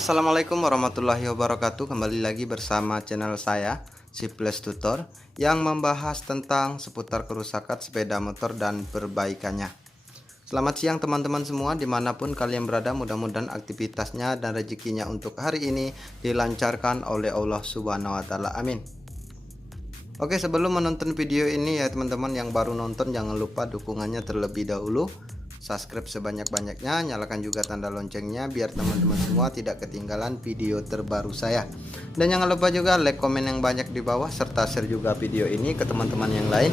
Assalamualaikum warahmatullahi wabarakatuh. Kembali lagi bersama channel saya Ciples Tutor yang membahas tentang seputar kerusakan sepeda motor dan perbaikannya. Selamat siang teman-teman semua, dimanapun kalian berada. Mudah-mudahan aktivitasnya dan rezekinya untuk hari ini dilancarkan oleh Allah Subhanahu wa Ta'ala, amin. Oke, sebelum menonton video ini ya teman-teman yang baru nonton, jangan lupa dukungannya terlebih dahulu, subscribe sebanyak-banyaknya, nyalakan juga tanda loncengnya biar teman-teman semua tidak ketinggalan video terbaru saya. Dan jangan lupa juga like, komen yang banyak di bawah, serta share juga video ini ke teman-teman yang lain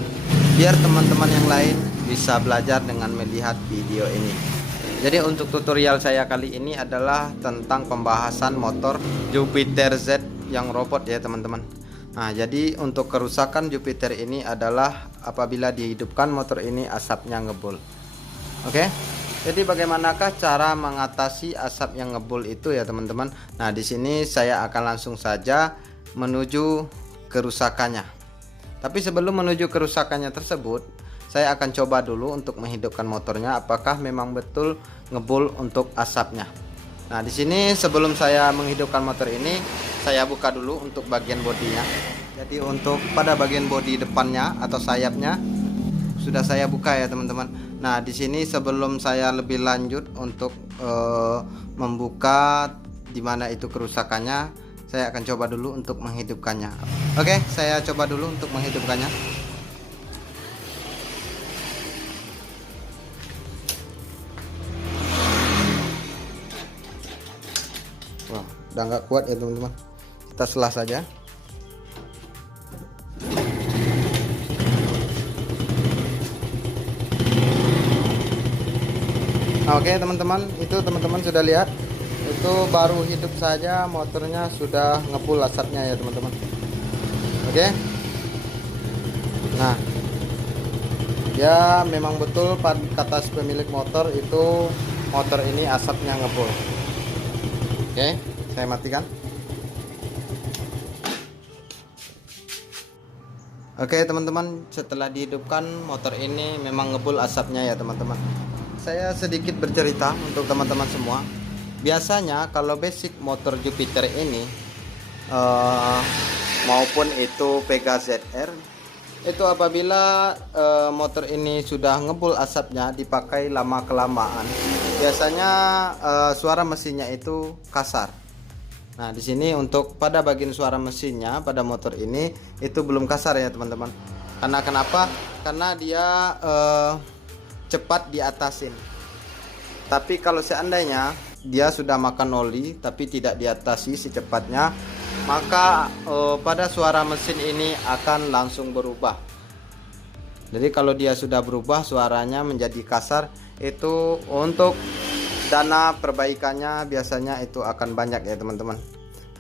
biar teman-teman yang lain bisa belajar dengan melihat video ini. Jadi untuk tutorial saya kali ini adalah tentang pembahasan motor Jupiter Z yang robot ya teman-teman. Nah, jadi untuk kerusakan Jupiter ini adalah apabila dihidupkan motor ini asapnya ngebul. Oke, jadi bagaimanakah cara mengatasi asap yang ngebul itu ya teman-teman? Nah, di sini saya akan langsung saja menuju kerusakannya. Tapi sebelum menuju kerusakannya tersebut, saya akan coba dulu untuk menghidupkan motornya apakah memang betul ngebul untuk asapnya. Nah, di sini sebelum saya menghidupkan motor ini, saya buka dulu untuk bagian bodinya. Jadi untuk pada bagian bodi depannya atau sayapnya sudah saya buka ya teman-teman. Nah, di sini sebelum saya lebih lanjut untuk membuka di mana itu kerusakannya, saya akan coba dulu untuk menghidupkannya. Oke, saya coba dulu untuk menghidupkannya. Wah, udah nggak kuat ya teman-teman. Kita selah saja. Oke teman-teman, itu teman-teman sudah lihat, itu baru hidup saja motornya sudah ngebul asapnya ya teman-teman. Oke, nah ya memang betul kata pemilik motor itu motor ini asapnya ngebul. Oke, saya matikan. Oke teman-teman, setelah dihidupkan motor ini memang ngebul asapnya ya teman-teman. Saya sedikit bercerita untuk teman-teman semua. Biasanya kalau basic motor Jupiter ini maupun itu Pegas ZR, itu apabila motor ini sudah ngebul asapnya dipakai lama kelamaan, biasanya suara mesinnya itu kasar. Nah, di sini untuk pada bagian suara mesinnya pada motor ini itu belum kasar ya teman-teman. Karena kenapa? Karena dia cepat diatasin. Tapi kalau seandainya dia sudah makan oli tapi tidak diatasi secepatnya, maka pada suara mesin ini akan langsung berubah. Jadi kalau dia sudah berubah suaranya menjadi kasar, itu untuk dana perbaikannya biasanya itu akan banyak ya teman-teman.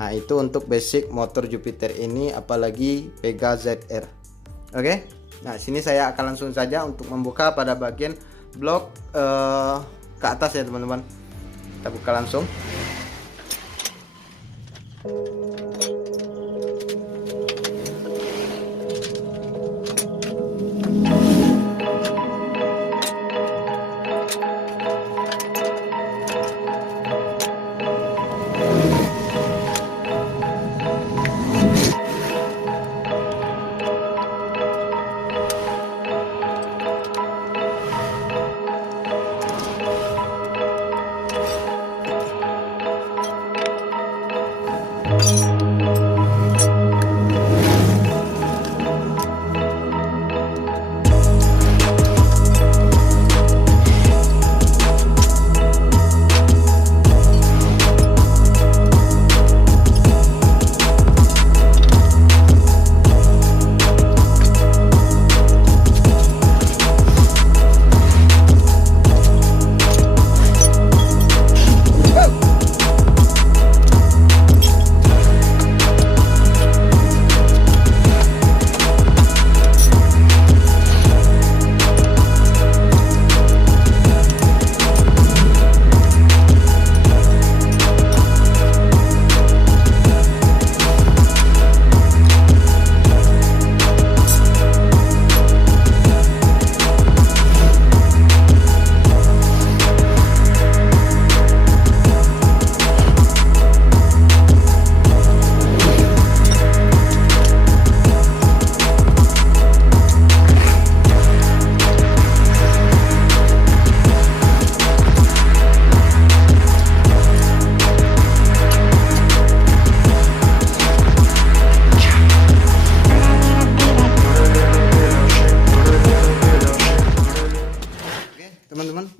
Nah, itu untuk basic motor Jupiter ini, apalagi Pegas ZR. Oke. Nah, sini saya akan langsung saja untuk membuka pada bagian blok ke atas ya teman-teman. Kita buka langsung.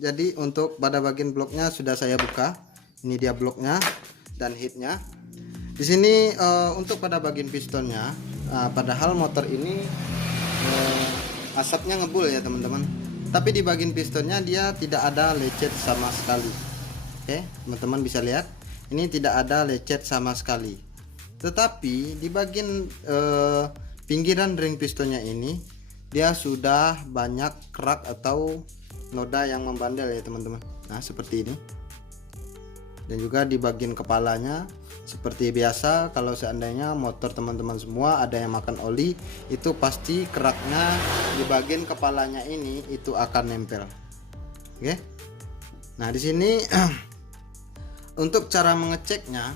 Jadi untuk pada bagian bloknya sudah saya buka. Ini dia bloknya dan headnya. Di sini untuk pada bagian pistonnya, padahal motor ini asapnya ngebul ya teman-teman. Tapi di bagian pistonnya dia tidak ada lecet sama sekali. Oke, teman-teman bisa lihat, ini tidak ada lecet sama sekali. Tetapi di bagian pinggiran ring pistonnya ini, dia sudah banyak kerak atau noda yang membandel ya teman-teman. Nah seperti ini. Dan juga di bagian kepalanya, seperti biasa kalau seandainya motor teman-teman semua ada yang makan oli, itu pasti keraknya di bagian kepalanya ini itu akan nempel. Oke. Nah di sini untuk cara mengeceknya,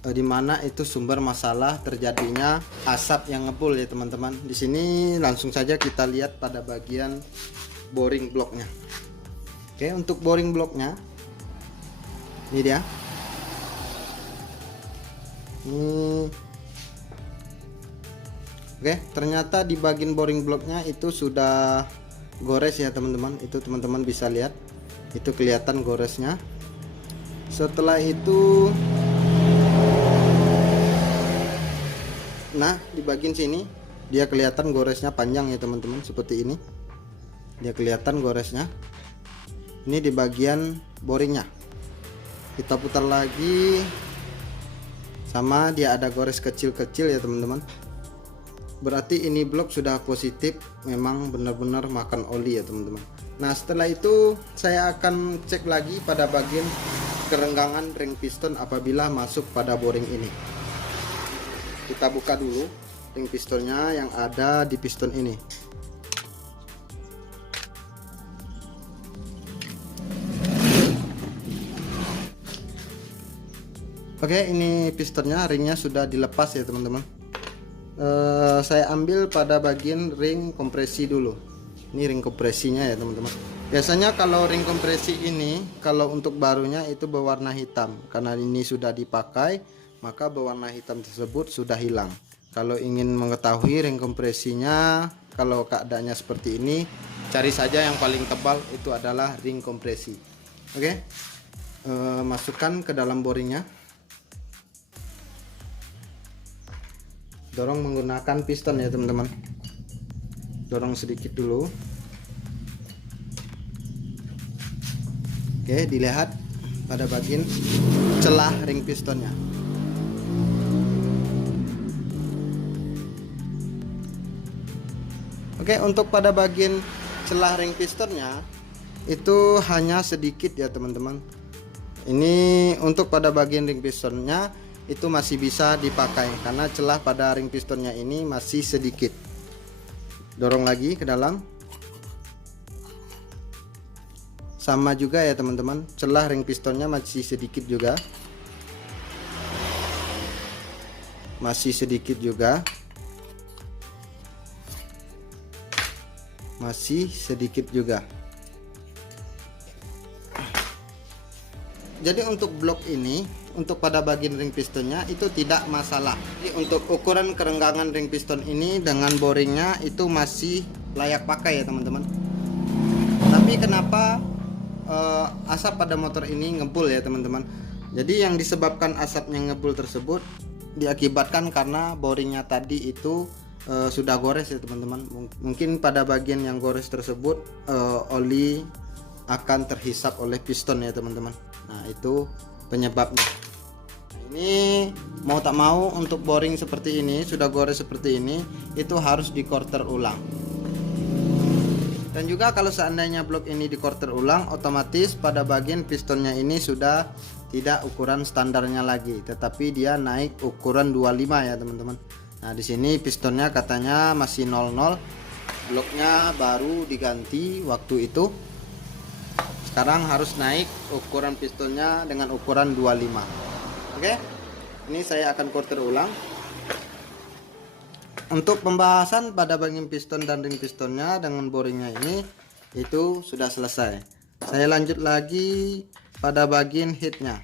di mana itu sumber masalah terjadinya asap yang ngebul ya teman-teman. Di sini langsung saja kita lihat pada bagian boring bloknya. Oke, untuk boring bloknya ini dia. Oke, ternyata di bagian boring bloknya itu sudah gores ya teman-teman. Itu teman-teman bisa lihat, itu kelihatan goresnya. Setelah itu, nah di bagian sini dia kelihatan goresnya panjang ya teman-teman, seperti ini. Dia kelihatan goresnya. Ini di bagian boringnya. Kita putar lagi, sama dia ada gores kecil-kecil ya teman-teman. Berarti ini blok sudah positif, memang benar-benar makan oli ya teman-teman. Nah setelah itu saya akan cek lagi pada bagian kerenggangan ring piston apabila masuk pada boring ini. Kita buka dulu ring pistonnya yang ada di piston ini. Oke, ini pistonnya, ringnya sudah dilepas ya teman-teman. Saya ambil pada bagian ring kompresi dulu. Ini ring kompresinya ya teman-teman. Biasanya kalau ring kompresi ini, kalau untuk barunya itu berwarna hitam. Karena ini sudah dipakai, maka berwarna hitam tersebut sudah hilang. Kalau ingin mengetahui ring kompresinya, kalau keadaannya seperti ini, cari saja yang paling tebal, itu adalah ring kompresi. Oke, masukkan ke dalam boringnya. Dorong menggunakan piston ya teman-teman. Dorong sedikit dulu. Oke, dilihat pada bagian celah ring pistonnya. Oke, untuk pada bagian celah ring pistonnya itu hanya sedikit ya teman-teman. Ini untuk pada bagian ring pistonnya itu masih bisa dipakai karena celah pada ring pistonnya ini masih sedikit. Dorong lagi ke dalam. Sama juga ya teman-teman, celah ring pistonnya masih sedikit juga. Masih sedikit juga. Masih sedikit juga. Jadi untuk blok ini, untuk pada bagian ring pistonnya itu tidak masalah. Jadi untuk ukuran kerenggangan ring piston ini dengan boringnya itu masih layak pakai ya teman-teman. Tapi kenapa asap pada motor ini ngebul ya teman-teman? Jadi yang disebabkan asapnya ngebul tersebut diakibatkan karena boringnya tadi itu sudah gores ya teman-teman. Mungkin pada bagian yang gores tersebut oli akan terhisap oleh piston ya teman-teman. Nah itu penyebabnya. Nah, ini mau tak mau untuk boring seperti ini, sudah gores seperti ini, itu harus di quarter ulang. Dan juga kalau seandainya blok ini di quarter ulang, otomatis pada bagian pistonnya ini sudah tidak ukuran standarnya lagi, tetapi dia naik ukuran 25 ya teman-teman. Nah di sini pistonnya katanya masih 00, bloknya baru diganti waktu itu. Sekarang harus naik ukuran pistonnya dengan ukuran 25. Oke, ini saya akan quarter ulang. Untuk pembahasan pada bagian piston dan ring pistonnya dengan boringnya ini itu sudah selesai. Saya lanjut lagi pada bagian headnya.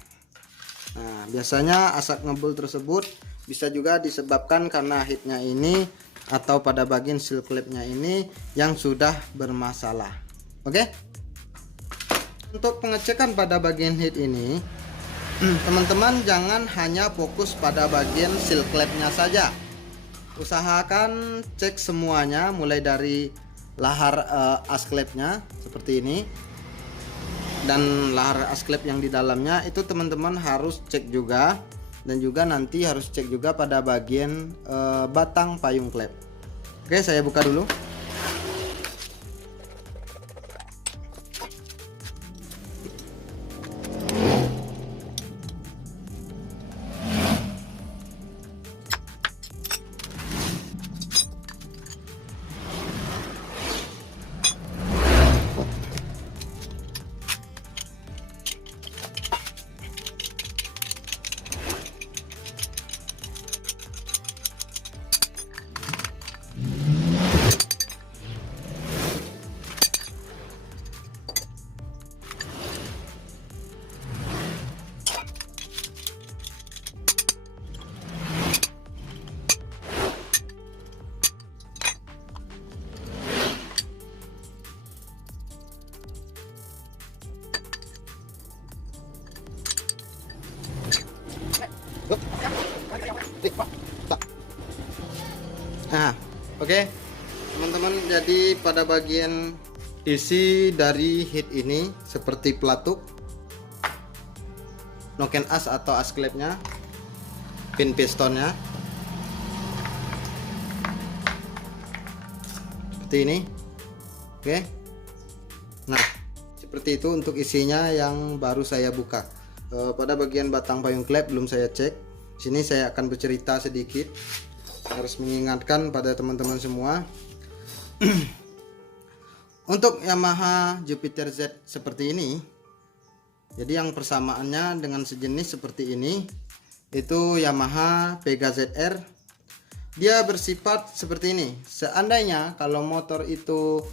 Nah biasanya asap ngebul tersebut bisa juga disebabkan karena headnya ini atau pada bagian seal clamp-nya ini yang sudah bermasalah. Oke. Untuk pengecekan pada bagian head ini, teman-teman jangan hanya fokus pada bagian seal clamp-nya saja. Usahakan cek semuanya, mulai dari lahar as clamp-nya seperti ini dan lahar as clamp yang di dalamnya itu teman-teman harus cek juga, dan juga nanti harus cek juga pada bagian batang payung klep. Oke, saya buka dulu. Nah, oke, teman-teman, jadi pada bagian isi dari head ini seperti pelatuk, noken as atau as clamp-nya, pin pistonnya seperti ini. Oke, nah seperti itu untuk isinya yang baru saya buka. Pada bagian batang payung klep belum saya cek. Sini saya akan bercerita sedikit, harus mengingatkan pada teman-teman semua. Untuk Yamaha Jupiter Z seperti ini, jadi yang persamaannya dengan sejenis seperti ini itu Yamaha Pega ZR. Dia bersifat seperti ini. Seandainya kalau motor itu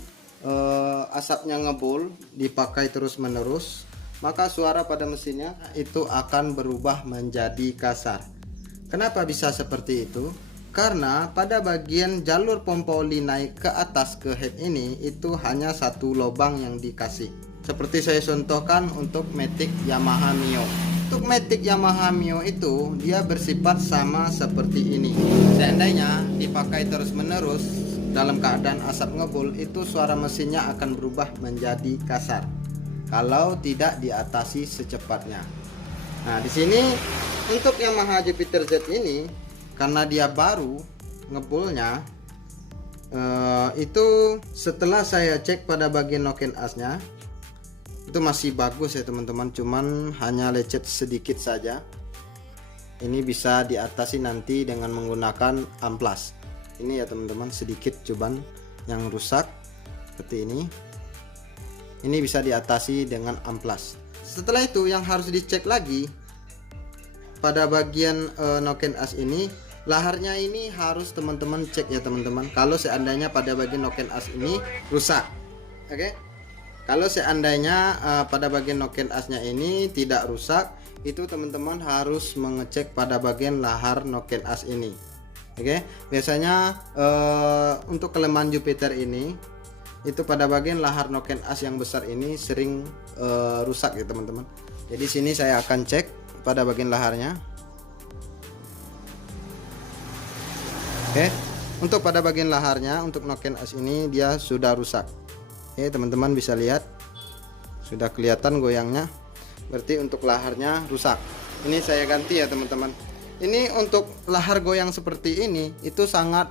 asapnya ngebul dipakai terus menerus, maka suara pada mesinnya itu akan berubah menjadi kasar. Kenapa bisa seperti itu? Karena pada bagian jalur pompa oli naik ke atas ke head ini itu hanya satu lubang yang dikasih. Seperti saya contohkan untuk Matic Yamaha Mio. Untuk Matic Yamaha Mio itu dia bersifat sama seperti ini. Seandainya dipakai terus menerus dalam keadaan asap ngebul, itu suara mesinnya akan berubah menjadi kasar kalau tidak diatasi secepatnya. Nah, di sini untuk Yamaha Jupiter Z ini, karena dia baru ngebulnya, itu setelah saya cek pada bagian noken asnya itu masih bagus ya teman-teman, cuman hanya lecet sedikit saja. Ini bisa diatasi nanti dengan menggunakan amplas. Ini ya teman-teman, sedikit cuman yang rusak seperti ini. Ini bisa diatasi dengan amplas. Setelah itu yang harus dicek lagi pada bagian noken as ini, laharnya ini harus teman-teman cek ya teman-teman. Kalau seandainya pada bagian noken as ini rusak, oke. Kalau seandainya pada bagian noken asnya ini tidak rusak, itu teman-teman harus mengecek pada bagian lahar noken as ini. Oke, biasanya untuk kelemahan Jupiter ini itu pada bagian lahar noken as yang besar ini sering rusak ya teman-teman. Jadi sini saya akan cek pada bagian laharnya. Oke, untuk pada bagian laharnya untuk noken as ini dia sudah rusak. Oke, teman-teman bisa lihat sudah kelihatan goyangnya, berarti untuk laharnya rusak. Ini saya ganti ya teman-teman. Ini untuk lahar goyang seperti ini itu sangat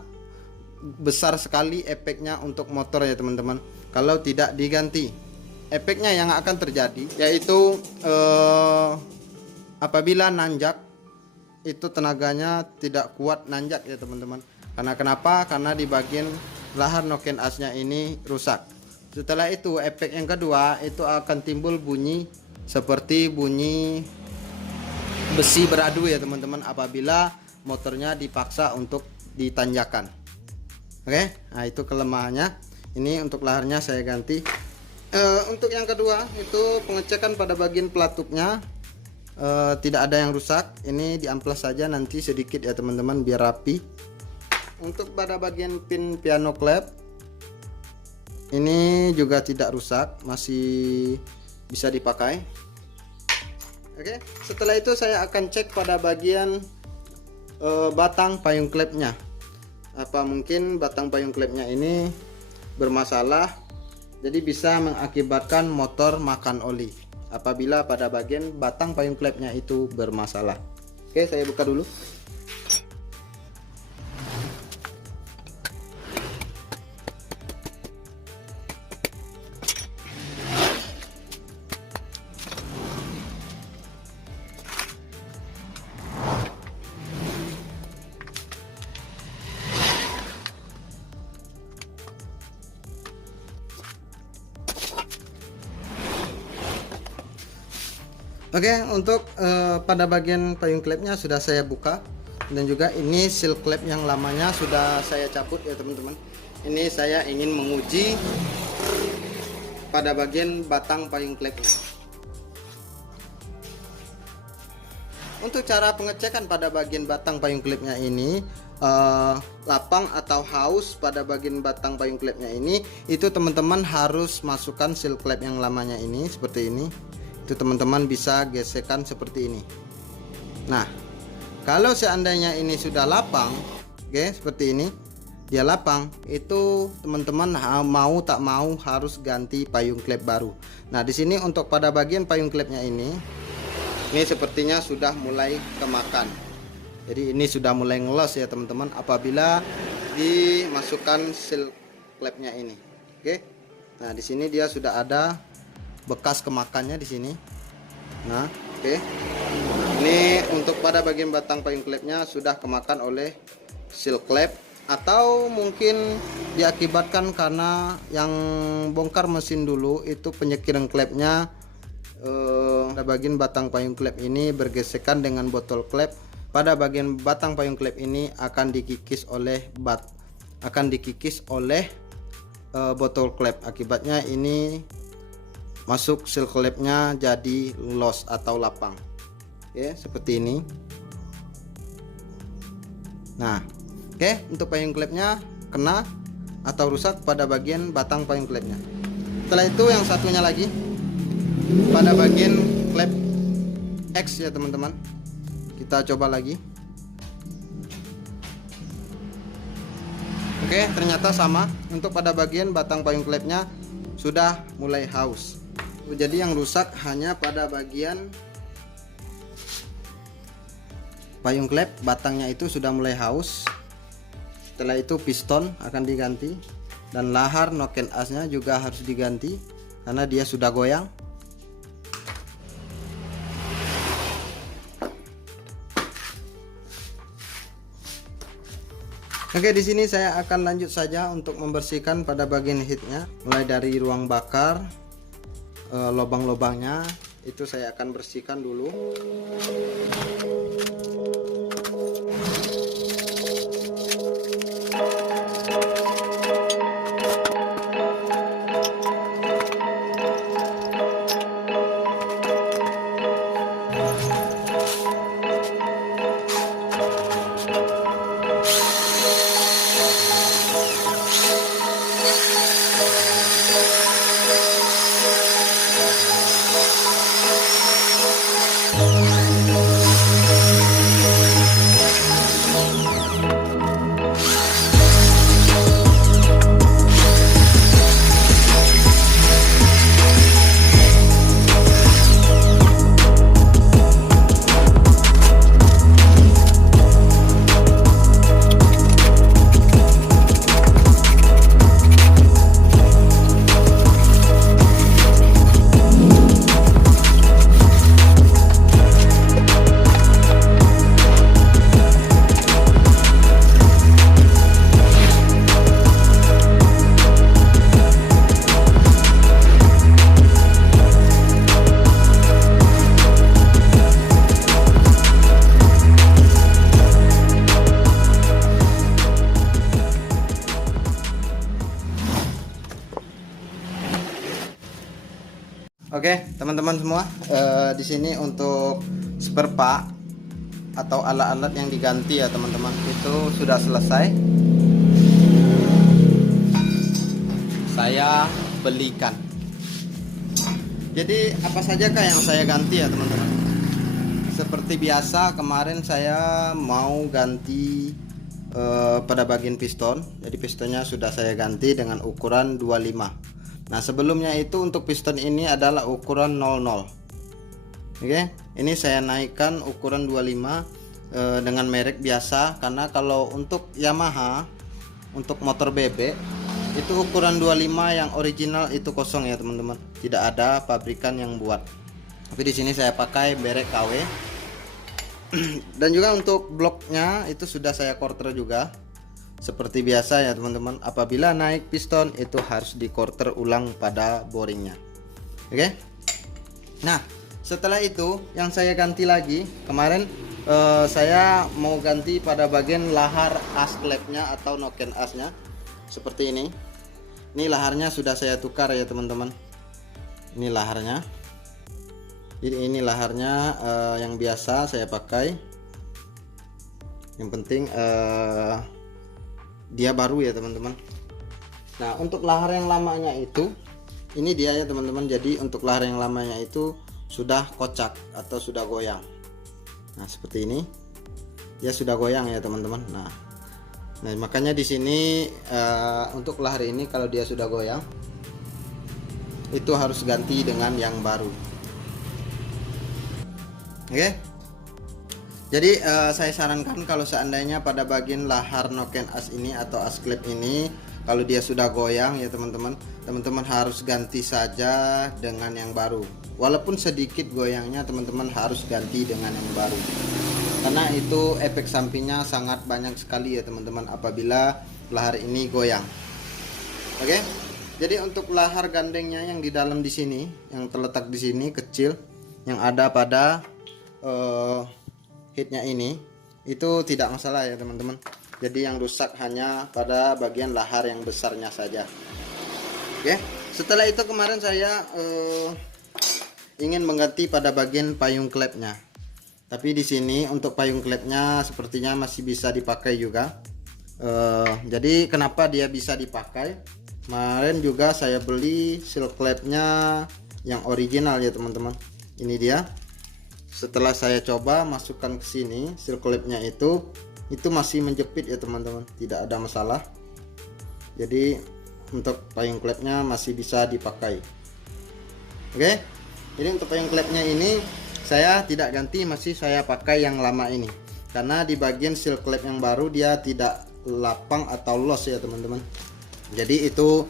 besar sekali efeknya untuk motor ya teman-teman. Kalau tidak diganti, efeknya yang akan terjadi yaitu apabila nanjak itu tenaganya tidak kuat nanjak ya teman-teman. Karena kenapa? Karena di bagian lahar noken asnya ini rusak. Setelah itu efek yang kedua itu akan timbul bunyi seperti bunyi besi beradu ya teman-teman apabila motornya dipaksa untuk ditanjakan. Oke, nah itu kelemahannya. Ini untuk laharnya saya ganti. Untuk yang kedua itu pengecekan pada bagian pelatuknya, tidak ada yang rusak. Ini diamplas saja nanti sedikit ya teman-teman biar rapi. Untuk pada bagian pin piano klep ini juga tidak rusak, masih bisa dipakai. Oke, setelah itu saya akan cek pada bagian batang payung klepnya. Apa mungkin batang payung klepnya ini bermasalah, jadi bisa mengakibatkan motor makan oli apabila pada bagian batang payung klepnya itu bermasalah. Oke, saya buka dulu. Oke, untuk pada bagian payung klepnya sudah saya buka, dan juga ini seal klep yang lamanya sudah saya cabut ya teman-teman. Ini saya ingin menguji pada bagian batang payung klepnya. Untuk cara pengecekan pada bagian batang payung klepnya ini, lapang atau haus pada bagian batang payung klepnya ini, itu teman-teman harus masukkan seal klep yang lamanya ini seperti ini. Itu teman-teman bisa gesekan seperti ini. Nah, kalau seandainya ini sudah lapang, oke, seperti ini, dia lapang, itu teman-teman mau tak mau harus ganti payung klep baru. Nah, di sini untuk pada bagian payung klepnya ini sepertinya sudah mulai kemakan. Jadi ini sudah mulai ngelos ya teman-teman apabila dimasukkan seal klepnya ini. Oke. Nah, di sini dia sudah ada bekas kemakannya di sini. Nah, oke. Ini untuk pada bagian batang payung klepnya sudah kemakan oleh seal klep, atau mungkin diakibatkan karena yang bongkar mesin dulu itu penyekiran klepnya, pada bagian batang payung klep ini bergesekan dengan botol klep. Pada bagian batang payung klep ini akan dikikis oleh botol klep. Akibatnya ini masuk seal klepnya jadi loss atau lapang. Oke, seperti ini. Nah, oke, untuk payung klepnya kena atau rusak pada bagian batang payung klepnya. Setelah itu yang satunya lagi pada bagian klep X ya teman-teman. Kita coba lagi. Oke, ternyata sama. Untuk pada bagian batang payung klepnya sudah mulai haus. Jadi yang rusak hanya pada bagian payung klep, batangnya itu sudah mulai haus. Setelah itu piston akan diganti, dan lahar noken asnya juga harus diganti karena dia sudah goyang. Oke, di sini saya akan lanjut saja untuk membersihkan pada bagian headnya, mulai dari ruang bakar, lubang-lubangnya itu saya akan bersihkan dulu. Oke, teman-teman semua, di sini untuk spare part atau alat-alat yang diganti ya teman-teman, itu sudah selesai. Saya belikan. Jadi apa saja kah yang saya ganti ya teman-teman? Seperti biasa kemarin saya mau ganti pada bagian piston. Jadi pistonnya sudah saya ganti dengan ukuran 25. Nah sebelumnya itu untuk piston ini adalah ukuran 00. Oke, ini saya naikkan ukuran 25 dengan merek biasa, karena kalau untuk Yamaha untuk motor bebek itu ukuran 25 yang original itu kosong ya teman-teman, tidak ada pabrikan yang buat. Tapi di sini saya pakai merek KW. Dan juga untuk bloknya itu sudah saya quarter juga seperti biasa ya teman-teman. Apabila naik piston itu harus di quarter ulang pada boringnya. Oke. Nah setelah itu yang saya ganti lagi kemarin, saya mau ganti pada bagian lahar as klepnya atau noken asnya seperti ini. Ini laharnya sudah saya tukar ya teman-teman. Ini laharnya. Jadi ini laharnya yang biasa saya pakai. Yang penting dia baru ya teman-teman. Nah untuk lahar yang lamanya itu ini dia ya teman-teman. Jadi untuk lahar yang lamanya itu sudah kocak atau sudah goyang. Nah seperti ini dia sudah goyang ya teman-teman. Nah makanya di sini untuk lahar ini kalau dia sudah goyang itu harus ganti dengan yang baru. Oke. Jadi saya sarankan kalau seandainya pada bagian lahar noken as ini atau as klep ini kalau dia sudah goyang ya teman-teman harus ganti saja dengan yang baru. Walaupun sedikit goyangnya teman-teman harus ganti dengan yang baru. Karena itu efek sampingnya sangat banyak sekali ya teman-teman apabila lahar ini goyang. Oke. Jadi untuk lahar gandengnya yang di dalam di sini, yang terletak di sini kecil, yang ada pada headnya ini itu tidak masalah ya teman-teman. Jadi yang rusak hanya pada bagian lahar yang besarnya saja. Oke. Setelah itu kemarin saya ingin mengganti pada bagian payung klepnya. Tapi di sini untuk payung klepnya sepertinya masih bisa dipakai juga. Jadi kenapa dia bisa dipakai? Kemarin juga saya beli seal klepnya yang original ya teman-teman. Ini dia. Setelah saya coba masukkan ke sini seal klepnya itu masih menjepit ya teman-teman, tidak ada masalah. Jadi untuk payung klepnya masih bisa dipakai. Oke. Jadi untuk payung klepnya ini saya tidak ganti, masih saya pakai yang lama ini. Karena di bagian seal klep yang baru dia tidak lapang atau los ya teman-teman. Jadi itu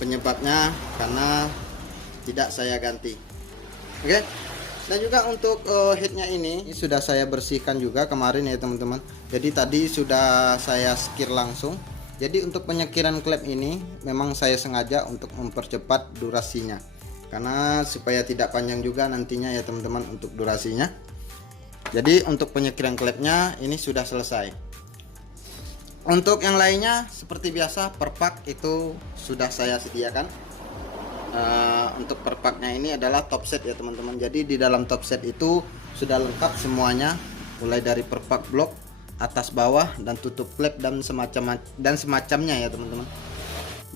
penyebabnya karena tidak saya ganti. Oke. Dan juga untuk headnya ini sudah saya bersihkan juga kemarin ya teman-teman. Jadi tadi sudah saya skir langsung. Jadi untuk penyekiran klep ini memang saya sengaja untuk mempercepat durasinya, karena supaya tidak panjang juga nantinya ya teman-teman untuk durasinya. Jadi untuk penyekiran klepnya ini sudah selesai. Untuk yang lainnya seperti biasa perpak itu sudah saya sediakan. Untuk perpaknya ini adalah top set ya teman-teman. Jadi di dalam top set itu sudah lengkap semuanya, mulai dari perpak blok atas bawah dan tutup klep dan semacamnya ya teman-teman.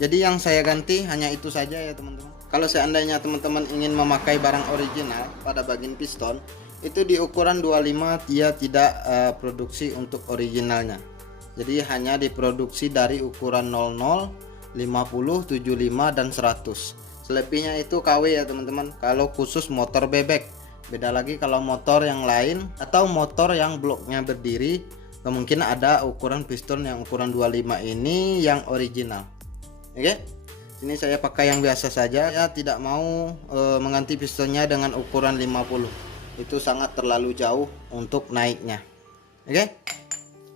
Jadi yang saya ganti hanya itu saja ya teman-teman. Kalau seandainya teman-teman ingin memakai barang original pada bagian piston itu di ukuran 25 dia tidak produksi untuk originalnya. Jadi hanya diproduksi dari ukuran 00, 50, 75 dan 100. Selebihnya itu KW ya teman-teman. Kalau khusus motor bebek, beda lagi kalau motor yang lain atau motor yang bloknya berdiri, kemungkinan ada ukuran piston yang ukuran 25 ini yang original. Oke. Ini saya pakai yang biasa saja ya, tidak mau mengganti pistonnya dengan ukuran 50. Itu sangat terlalu jauh untuk naiknya. Oke.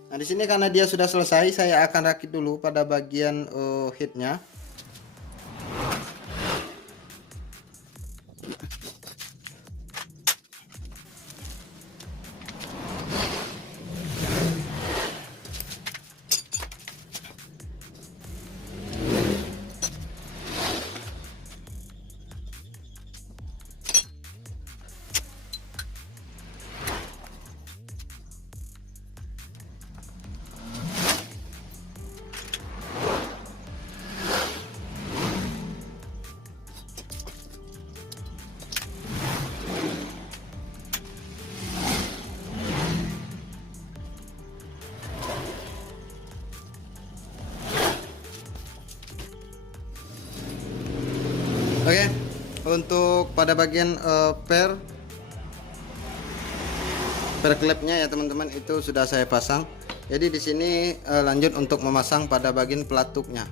Nah di sini karena dia sudah selesai, saya akan rakit dulu pada bagian headnya. Oke, untuk pada bagian per klepnya ya teman-teman, itu sudah saya pasang. Jadi di sini lanjut untuk memasang pada bagian pelatuknya.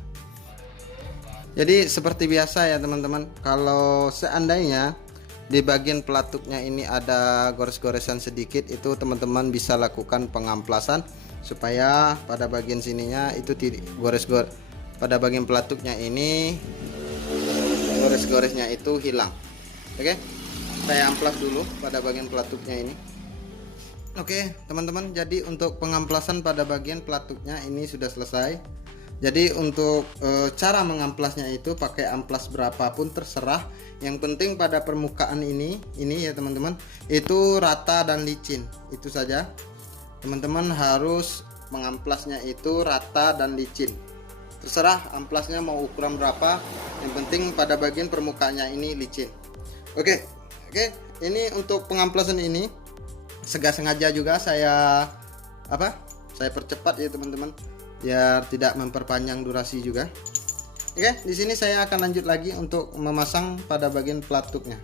Jadi seperti biasa ya teman-teman, kalau seandainya di bagian pelatuknya ini ada gores-goresan sedikit, itu teman-teman bisa lakukan pengamplasan supaya pada bagian sininya itu gores-gores, pada bagian pelatuknya ini gores-goresnya itu hilang. Oke, saya amplas dulu pada bagian pelatuknya ini. Oke teman-teman, jadi untuk pengamplasan pada bagian pelatuknya ini sudah selesai. Jadi untuk cara mengamplasnya itu pakai amplas berapapun terserah. Yang penting pada permukaan ini ya teman-teman, itu rata dan licin. Itu saja. Teman-teman harus mengamplasnya itu rata dan licin. Terserah amplasnya mau ukuran berapa, yang penting pada bagian permukaannya ini licin. Oke, ini untuk pengamplasan ini sengaja juga saya percepat ya teman-teman, biar tidak memperpanjang durasi juga. Oke, di sini saya akan lanjut lagi untuk memasang pada bagian pelatuknya.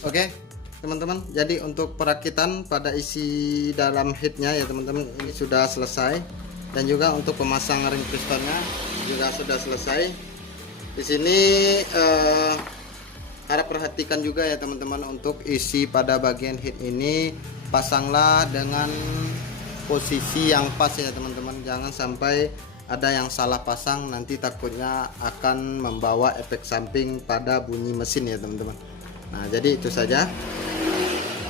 Oke teman-teman, jadi untuk perakitan pada isi dalam headnya ya teman-teman ini sudah selesai, dan juga untuk pemasang ring pistonnya juga sudah selesai. Di sini harap perhatikan juga ya teman-teman, untuk isi pada bagian head ini pasanglah dengan posisi yang pas ya teman-teman, jangan sampai ada yang salah pasang, nanti takutnya akan membawa efek samping pada bunyi mesin ya teman-teman. Nah jadi itu saja,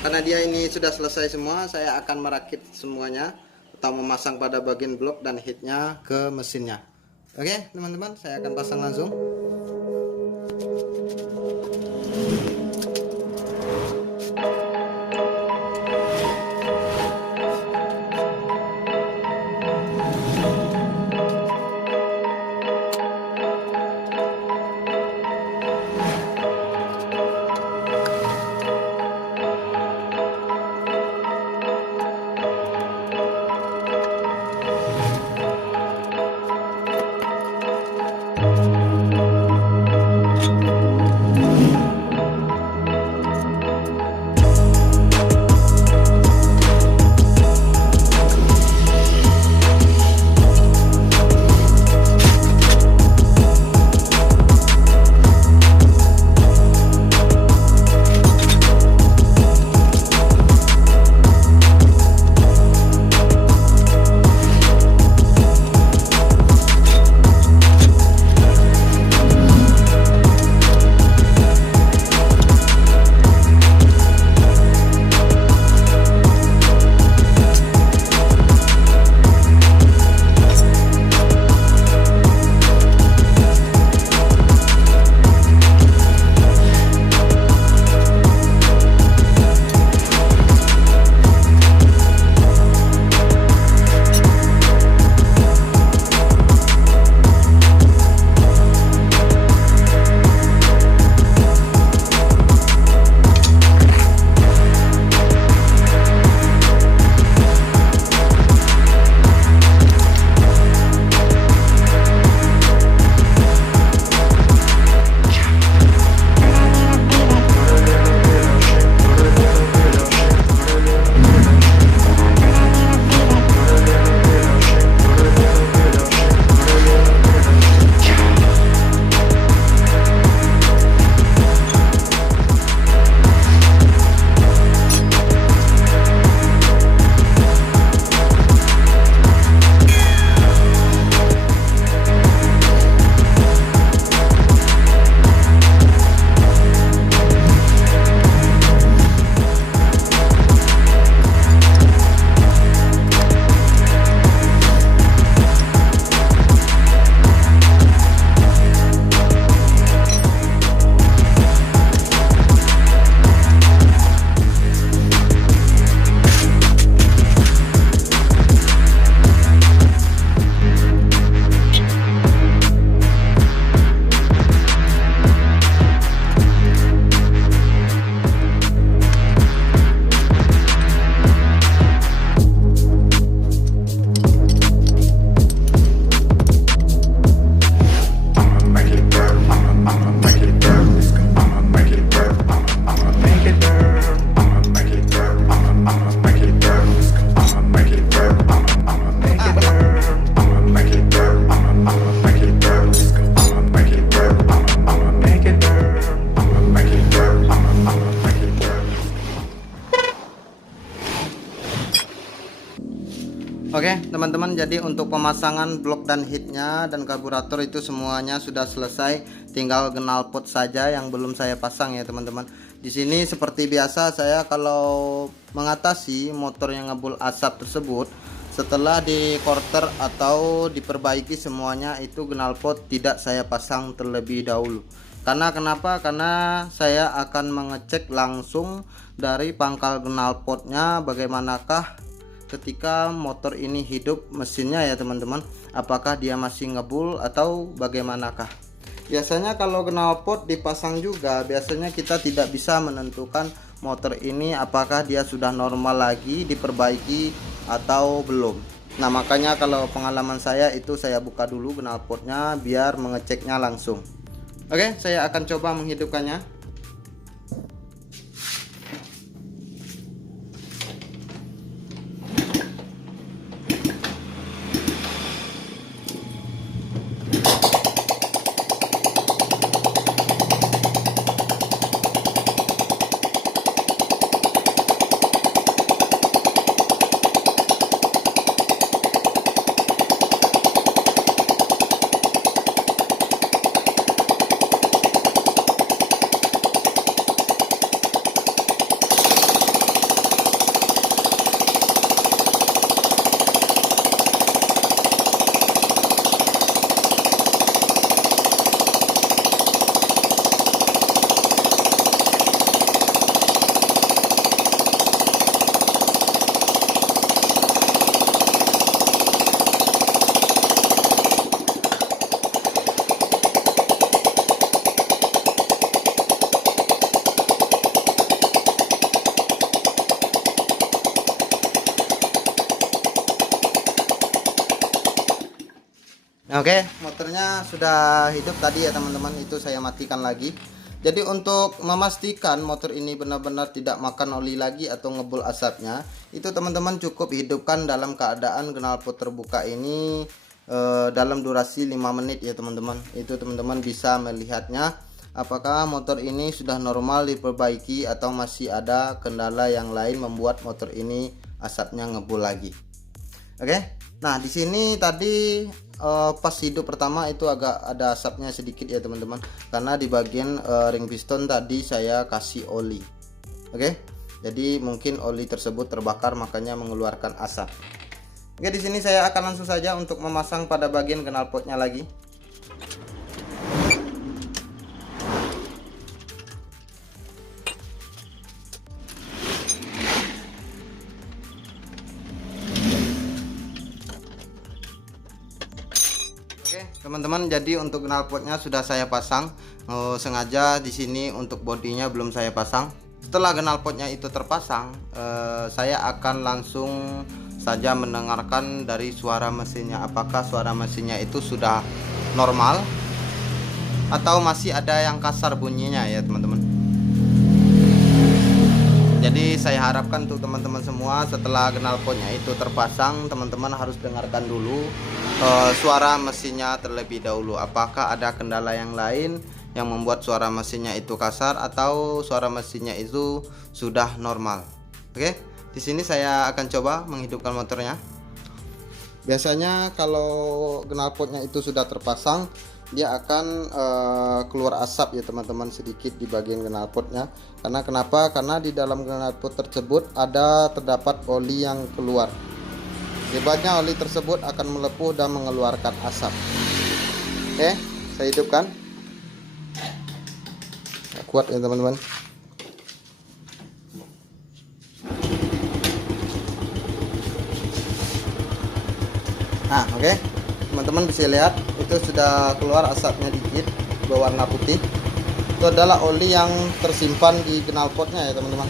karena dia ini sudah selesai semua, saya akan merakit semuanya atau memasang pada bagian blok dan headnya ke mesinnya. Oke teman-teman, saya akan pasang langsung. Oke teman-teman, jadi untuk pemasangan blok dan headnya dan karburator itu semuanya sudah selesai, tinggal knalpot saja yang belum saya pasang ya teman-teman. Di sini seperti biasa, saya kalau mengatasi motor yang ngebul asap tersebut, setelah di quarter atau diperbaiki semuanya, itu knalpot tidak saya pasang terlebih dahulu. Karena kenapa? Karena saya akan mengecek langsung dari pangkal knalpotnya bagaimanakah ketika motor ini hidup mesinnya ya teman-teman, apakah dia masih ngebul atau bagaimanakah. Biasanya kalau knalpot dipasang juga, biasanya kita tidak bisa menentukan motor ini apakah dia sudah normal lagi, diperbaiki atau belum. Nah makanya kalau pengalaman saya itu, saya buka dulu knalpotnya biar mengeceknya langsung. Oke, saya akan coba menghidupkannya. Oke, motornya sudah hidup tadi ya teman-teman, itu saya matikan lagi. Jadi untuk memastikan motor ini benar-benar tidak makan oli lagi atau ngebul asapnya, itu teman-teman cukup hidupkan dalam keadaan knalpot terbuka ini dalam durasi 5 menit ya teman-teman. Itu teman-teman bisa melihatnya apakah motor ini sudah normal diperbaiki atau masih ada kendala yang lain membuat motor ini asapnya ngebul lagi. Oke. Nah, di sini tadi pas hidup pertama itu agak ada asapnya sedikit ya teman-teman, karena di bagian ring piston tadi saya kasih oli. Oke. Jadi mungkin oli tersebut terbakar makanya mengeluarkan asap. Oke, di sini saya akan langsung saja untuk memasang pada bagian knalpotnya lagi. Teman-teman, jadi untuk knalpotnya sudah saya pasang. Sengaja di sini untuk bodinya belum saya pasang. Setelah knalpotnya itu terpasang, saya akan langsung saja mendengarkan dari suara mesinnya, apakah suara mesinnya itu sudah normal atau masih ada yang kasar bunyinya ya teman-teman. Jadi saya harapkan untuk teman-teman semua, setelah knalpotnya itu terpasang, teman-teman harus dengarkan dulu suara mesinnya terlebih dahulu. Apakah ada kendala yang lain yang membuat suara mesinnya itu kasar atau suara mesinnya itu sudah normal. Oke, di sini saya akan coba menghidupkan motornya. Biasanya kalau knalpotnya itu sudah terpasang, dia akan keluar asap ya teman-teman, sedikit di bagian knalpotnya. Karena kenapa? Karena di dalam knalpot tersebut terdapat oli yang keluar. Akibatnya oli tersebut akan melepuh dan mengeluarkan asap. Oke, saya hidupkan. Nggak kuat ya teman-teman. Nah, oke. Teman-teman bisa lihat itu sudah keluar asapnya dikit berwarna putih. Itu adalah oli yang tersimpan di knalpotnya ya teman-teman.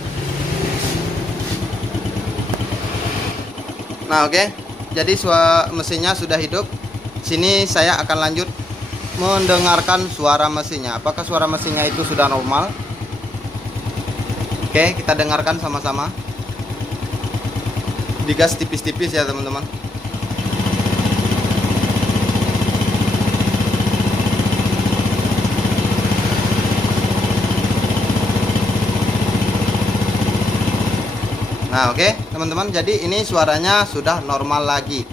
Nah, oke. Jadi mesinnya sudah hidup. Sini saya akan lanjut mendengarkan suara mesinnya. Apakah suara mesinnya itu sudah normal? Oke, kita dengarkan sama-sama. Digas tipis-tipis ya teman-teman. Nah, oke, teman-teman, jadi ini suaranya sudah normal lagi.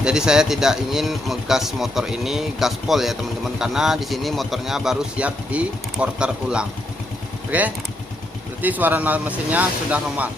Jadi saya tidak ingin ngegas motor ini gaspol ya teman-teman, karena di sini motornya baru siap di porter ulang. Oke, berarti suara mesinnya sudah normal.